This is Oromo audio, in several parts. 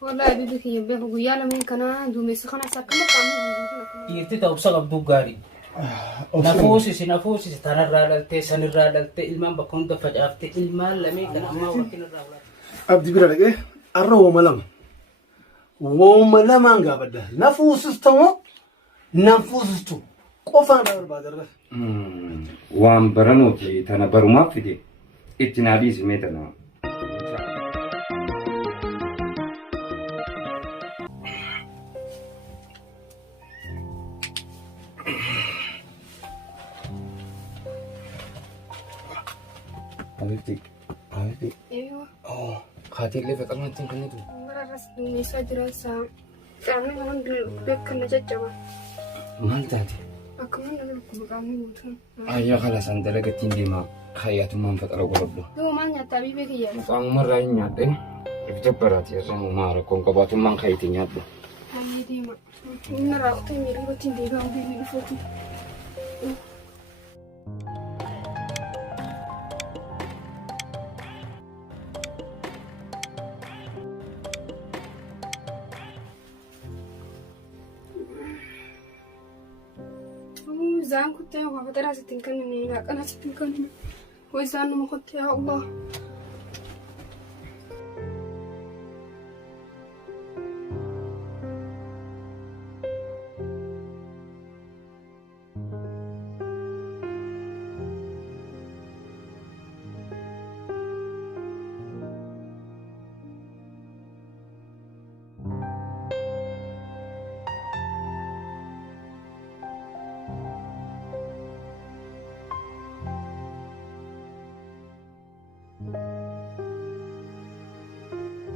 والله بيبي كي يبيه ويالا من كنا دومي سخنا سكما كامل يرتي توصل عبدو غاري نفوسي تنرالتي سنرالتي المان بكون دفجافتي المان لمي كان ما وكين الراولا abdi bira dhaqee arra wooma lamaan gaafadha nafuusistamoo nafuusistu qofaan dha barbaadarra waan baranuuti tana barumaaf fide itti naadhiisi mee tana Habibti. ايوه Khaatiin illee faqalmatti hin kennitu. مرة راس دومي ساجراسا كامل من بيك كنا ججبا Maal taate? أكمل نقول كامل موتون Ayyaa kana san dalagattiin deemaa kaayyatummaan faqara godhadhu. هو ما نعتا بيبي كي يلا Qaamumarraa hin nyaadhin. Ibja baraati irraa uumaa rakkoon qabaatummaan kaayitii nyaadhu. هاي ديما من راختي ميري وتين ديما بيبي فوتي زان كنت يا بابا دراسة تنكنني لا أنا تنكنني وإزان ما كنت يا الله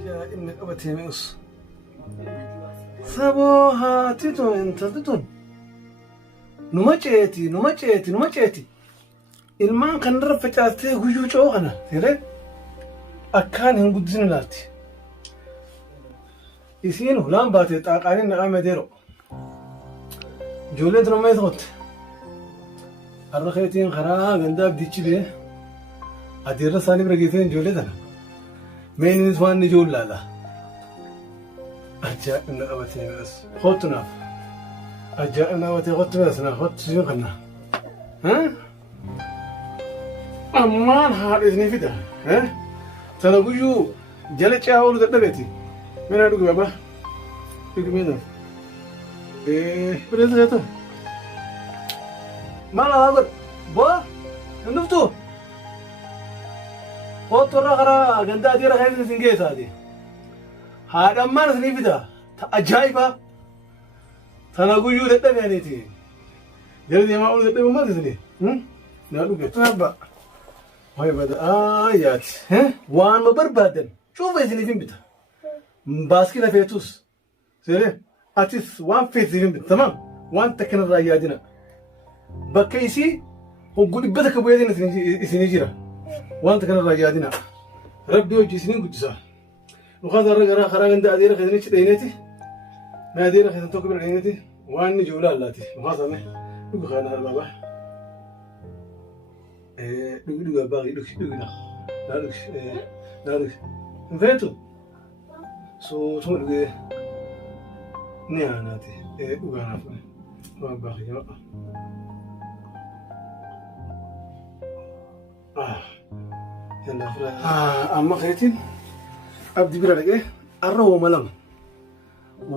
yaa inni qabatee mi'us saboo haatitun intaltitun numa ceeti ilmaan kanarra facaastee guyyuu coo kana tiree akkaan hin guddisin ilaalti isiin hulaan baatee xaaqaaniin naqame deero ijoolleen tun ammaysa qotte har'a keetiin karaa gandaa abdiichi bee adeerra isaanii bira geesseen ijoollee tana meenis waan ijoollaala ajaa'ibna qabatee mi'as kottu naaf ajaa'ibna qabatee kottu mi'as naaf kottu siin kanna ammaan haadha isinii fida tana guyyuu jala ce'aa oolu dadhabeeti mina dhugi baba dhugi mina bireessa seeta maal alaa godha boo hin dhuftu kottu irraa karaa gandaa adiira keessa isin geessaati haadha ammaan isinii fida ta ajaa'ibaa tana guyyuu dadhabeeniiti jala deemaa oolu dadhabe maal isinii naa dhuge abba Wai bada ayat, waan ma barbaadan cufa isiniifin bita. Baaskila feetus, sire atis waan feet isiniifin bita, tamam? Waan takkanarraa yaadina. Bakka isii hogguu dhibbata ka bu'eetiin isinii jira. Waan takkanarraa yaadina. Rabbi hojii isiniin guddisa. Dhukaas har'a garaa karaa ganda adeera keessanichi dhayneeti. Mee adeera keessan tokko bira dhayneeti. Waan inni ijoollee allaati. Dhukaas har'a dhuga kaana baabaa. Dhuga baaqii dhugi naa dhugi hin feetu suutuma dhugee ni aanaati dhugaa naaf waan baaqii jaba amma keetiin abdi bira dhaqee arra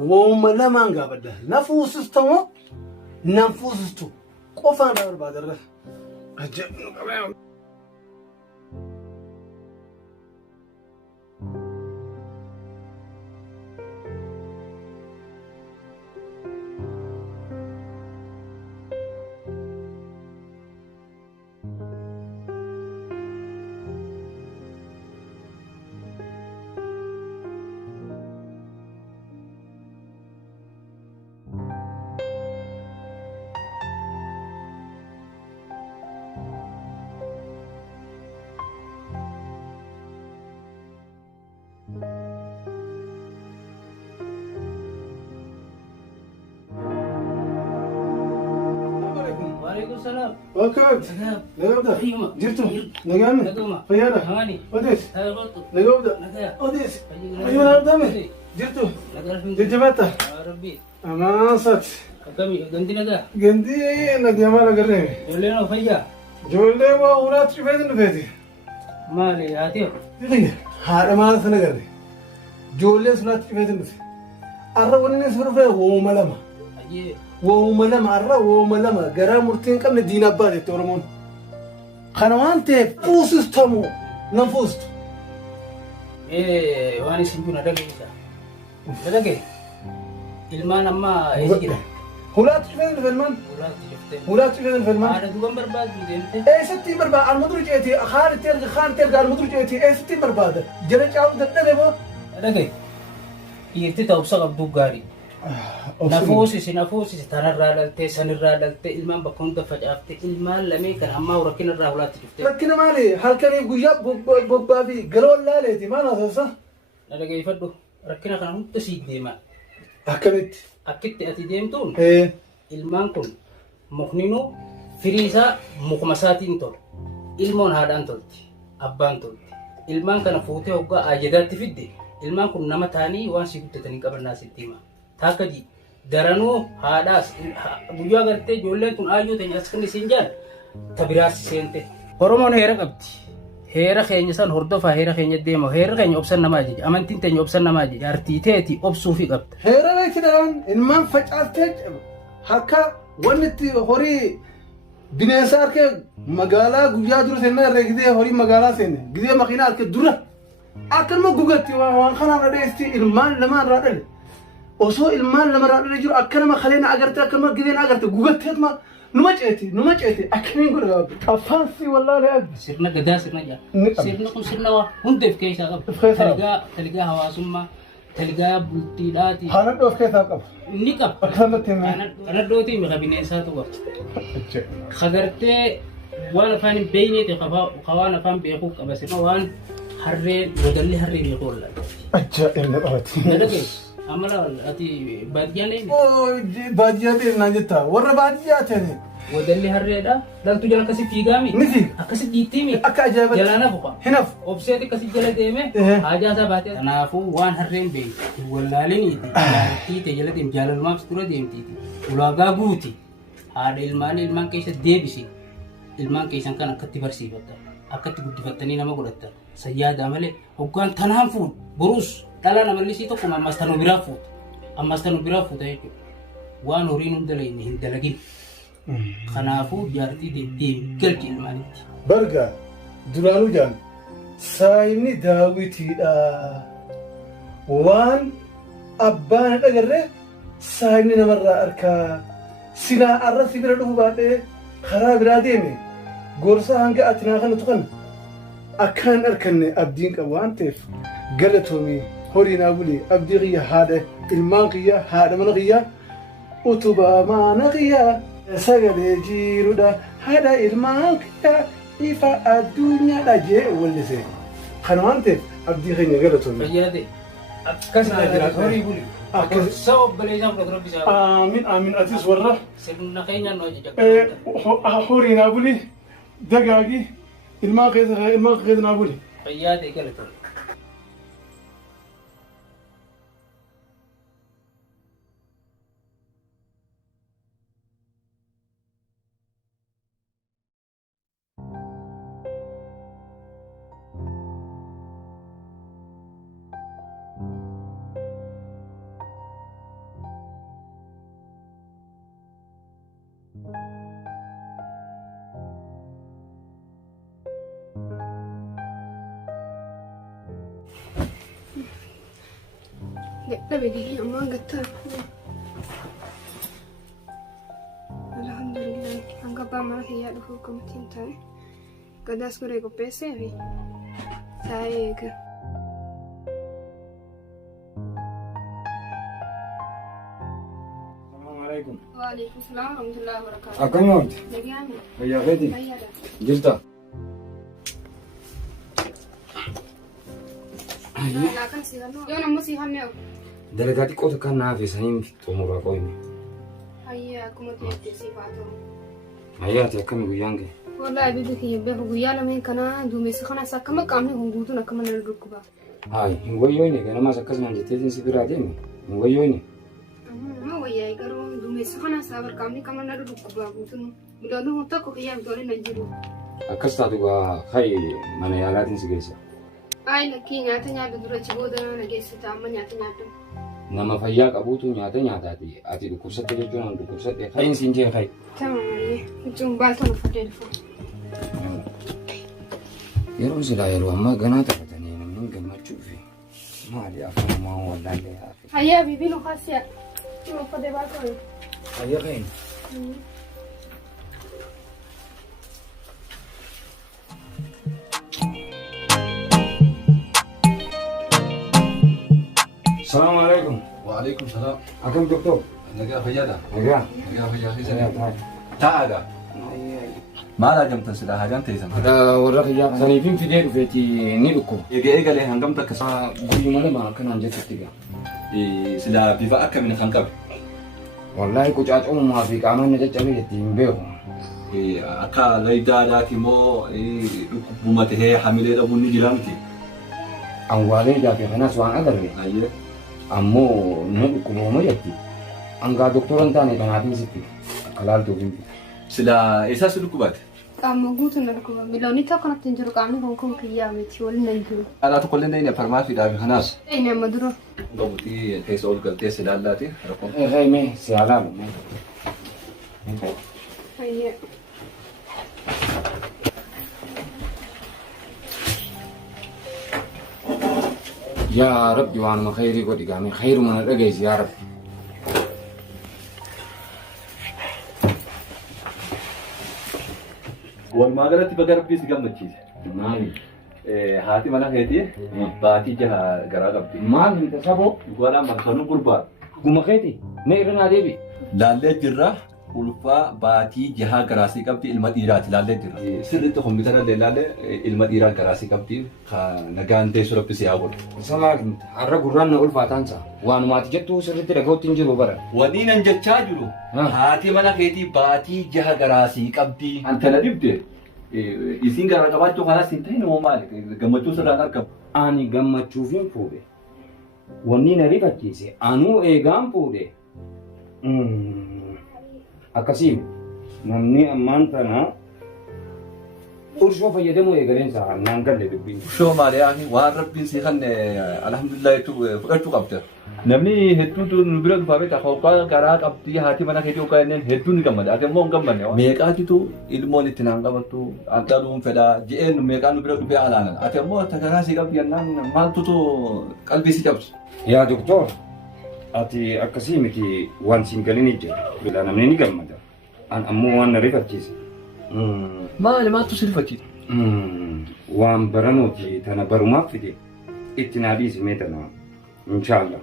wooma lamaan gaafadha nafuusistamoo nafuusistu qofaan dha barbaadarra ajaa'ibnu qabee السلام. وكاد. نعم. نقبضة. أيوة. جرتم. نقامة. نقوم. فيانا. هاني. أوديس. هاي غلطة. نقبضة. نقيا. أوديس. أيوة نقبضة. جرتو Nagaan ججبتا Rabbi. أنا صت Akkami ganti nagaa. قندي نجي ما لقرني Ijoolleen of fayyaa. جولي وأولاد شفيت نفيتي Maali haatiif. دقيقة هذا ما سنقرني جولي سنات شفيت نفيتي أرى وني سفر وملما Ayyee. وملما أرى وملما جرا مرتين كم الدين أبادي تورمون خنوان تي فوسس تمو نفوست Waan isin kun dhaggeessa. Dhagge. Ilmaan amma eessa jira? هولاد شفيت الفيلمان Ulaatti dhuftee. هولاد شفيت الفيلمان Haadha duuban barbaaddu deemte. ايه ستي بربا المدرج جيتي خان ترجع المدرج جيتي ايه ستي بربا جرى جاو دتنه بو Dhagge. Dhiirti ta'ubsa qabdu gaarii. Nafuusisi tanarraa dhaltee sanirraa dhaltee ilmaan bakka hunda facaaftee ilmaan lamee kan ammaa rakkinarraa hulaatti dhuftee. ركنا مالي هل كان يقول بوبا في قالوا لا ليتي ما نصصه Na dhaggeeffadhu rakkina kana hunda sii deemaa. حكمت Akkitti ati deemtuun ايه ilmaan kun mukninuu firii isaa mukuma isaatiin tola. Ilmoon haadhaan tolti. Abbaan tolti. Ilmaan kana fuutee hoggaa aajadaatti fidde ilmaan kun nama taanii waan si guddatanii qabannaa sitti hima. Taakka ji daranuu haadhaas guyyaa gartee ijoolleen kun aayyoo ta'e as kan isin jaan tabiraas seente. Oromoon heera qabdi. Heera keenya san hordofaa heera keenya deema. Heera keenya obsan namaa jecha. Amantiin teenya obsan namaa jecha. Jaartii teeti obsuufi qabda. هيرا بيتدان ان ما فجأت هكا ونتي هوري بنيسار كي مغالا غيا درو سنه رغدي هوري مغالا سنه غدي مخينا ك درا اكل ما غغتي وان خنا رديستي المان لما رادل اوسو المان لما رادل جرو اكل ما خلينا اغرت اكل ما غدينا اغرت غغتت ما نمچيتي اكنين غرا افانسي والله لا Sirna gadaa sirna jaa. Sirna kun sirna waa hundeef keessaa qaba. Taligaa hawaasummaa, taligaa bultiidhaati. حالا دوف كيف اقف Ni qaba. اكلمت تمام Kana dhootii miqa bineensaatu qaba. Kagartee waan afaan hin beekneeti waan afaan beekuu qaba. Sirna waan harreen wadalli harree beekuu walla. اجا ان قبتي Nadhagee amala ati baadiyyaan eenyu? او باجياتي نانجتا ور باجياتي Wadalli harreedha. Dhaltu jala akkasi fiigaami. نفي Akkasi dhiittiimi. اكا اجابت Jalaana fuqa. هنف Obseeti akkasi jala deeme haajaa isaa baatee. Kanaafuu waan harreen beektu wallaaliniiti. Jaalattiite jala deemti jaalalmaaf dura deemtiiti. Ulaagaa guuti. Haadha ilmaan keessa deebisi. Ilmaan keessan kan akkatti barsiifatta. Akkatti guddifattanii nama godhatta. Sayyaadaa malee hoggaan tanaan fuudhu. Boruus dhala namallisii tokko ammas tanuu biraa fuuta. Ammas tanuu biraa fuuta jechuudha. Waan horiin hunda hin dalagin. Kanaafuu jaartii deemi galchi ilmaanitti. برجع درانو جان سايني داويتي دا وان أبان أجره سايني نمرة أركا سنا أرسي بردو بعده خراب راديمي غورسا هنگا أتنا خن تقن أكان أركني أبدين كوان تيف قلتومي هورينا بولي أبدي غيا هذا المان غيا هذا من غيا أتوبا ما نغيا سجل جيرودا هذا المان غيا إفا الدنيا لا جاء ولا زين خنوانته أبدي غيا قلتومي Fayyaade akkasuma jira horii buli. Akka obboleessaa fudhatu rabbi isaa. آمين آمين أتيس ورا Sirna keenyaan noo jajjabaa. هورينا بولي دقاقي المان غيا نابولي Fayyaade galatoon. لا بدي أما قلت الحمد لله أنقطع معك يا دفوكم تنتهي قد أذكر يقول بيسيفي سايق السلام عليكم وعليكم السلام ورحمة الله وبركاته Akkam oolti? دقيقة Fayyaa keetii? فيا Jirta? لا كان سيهنو يوم أمو سيهنو Dalagaa xiqqoo takkaan naaf isaniin xumuraa qoyne. هيا كومتي سيفاتو Ayyaati akkami guyyaan kee? والله بدك يبيه ويا لمن كنا دومي سخنا سكما كامل هنقولون كمان الركبة Hai, hin wayyoyne ganamas akkasumaan jetteetiin si biraa deeme. Hin wayyoyne. Amma wayyaa garuu duumessa kana sabar qaamni kamana dhukkubaa guutuun biloonni tokko kiyyaa biloonni na jiru. Akkas taatu gaa kai mana yaalaatiin si geessa. Ai lakkii nyaata nyaata dura ci booda na geessita amma nyaata nyaata. Nama fayyaa qabuutu nyaata nyaataati. Ati dhukkubsatte jechuun an dhukkubsadhe kayin siin jee kai. Tamamanii jechuun baaltoon uffadee dhufa. Yeroo silaa yeroo ammaa ganaa taphatanii namni gammachuu fi maali afaan maa wallaallee haafi. Hayyaa bibiin uffasiyaa. Cuma uffadee baaltoon. Hayya kayin. Assalamualaikum. Waalaikumsalam. Akam doktor? Nagaa fayyaadha. Nagaa. Nagaa fayyaa Saya keessatti. tahu. Taa'aadha. Maal hajamtan silaa hajam teessan? Ada warra kiyyaa saniifin fidee dhufeeti ni dhukkuba. Eegalee hangam takkas. Guyyuma lama akkanaan jettutti gaa. Silaa bifa akkamiin kan qabe? Wallaahi qucaacummaa fi qaamaan na caccabe jetti hin beeku. Akka laydaadhaati moo dhukkubuma tahee hamilee dhabuun ni jira miti? Angwaalee jaafe kanas waan agarre. Ayyee. Ammoo na dhukkubooma jetti. Angaa doktoran taane kanaafin sitti akka laaltuuf hin Silaa eessaas dhukkubaate? Qaama guutuun na dhukkuba. Biloonni tokko natti hin jiru qaamni kun kiyyaa miti waliin hin jiru. Alaa tokko illee inni farmaasiidhaaf kanaas. Inni amma dura. Gabutii keessa ol galtee silaallaati. Mee si halaalu. Hayyaa. Yaa Rabbi waanuma khayrii godhi gaame khayruma na dhageessi yaa Rabbi. Walumaa galatti baga Rabbii si gammachiise. Maali? Haati mana keetii baatii jaha garaa qabdi. Maal hin tasaboo? Dhugaadhaan bakkanuu gurbaa. Guma keeti mee irra naa deebi. Laallee jirra ulfaa baatii jaha garaasii qabdi ilma dhiiraati laallee jirra. Sirriitti kompiitara illee laallee ilma dhiiraa garaasii qabdi nagaan teessu Rabbi si haa godhu. Isa maal har'a gurraan na ulfaataan ta'a. Waanumaati jettuu sirriitti dhaga'uutti hin jiru bara. Wanni nan jechaa jiru haati mana keetii baatii jaha garaasii qabdi. Antana dibde isin garaa qabaachuu kanaas hin ta'in moo maali gammachuu sirraan argamu. Ani gammachuufin fuudhe. Wanni na rifachiise anuu eegaan fuudhe. Akkasiin namni ammaan tana urshoo fayyadamuu eegaleensa naan galle dubbiin. Urshoo maaliyaa waan Rabbiin si kan alhamdulillah fudhachuu qabda. Namni hedduutu nu bira dhufaa beektaa hooqaa garaa qabdii haati mana keetii hooqaa jenneen hedduun ni gammada. Ati immoo hin gammanne. Meeqaatitu ilmoon itti naan qabatu dhaluun fedhaa je'een meeqaan nu bira dhufee alaanan. Ati immoo garaa si qabdi jennaan maaltutu qalbii si cabsu. Yaa doktor ati akkasii miti waan siin galin ijja. Bilaa namni ni gammada. An ammoo waan na rifachiise. Maali maaltu si rifachiise? Waan baranuuti tana barumaaf fide itti naa dhiisi mee tana. Inshaallah.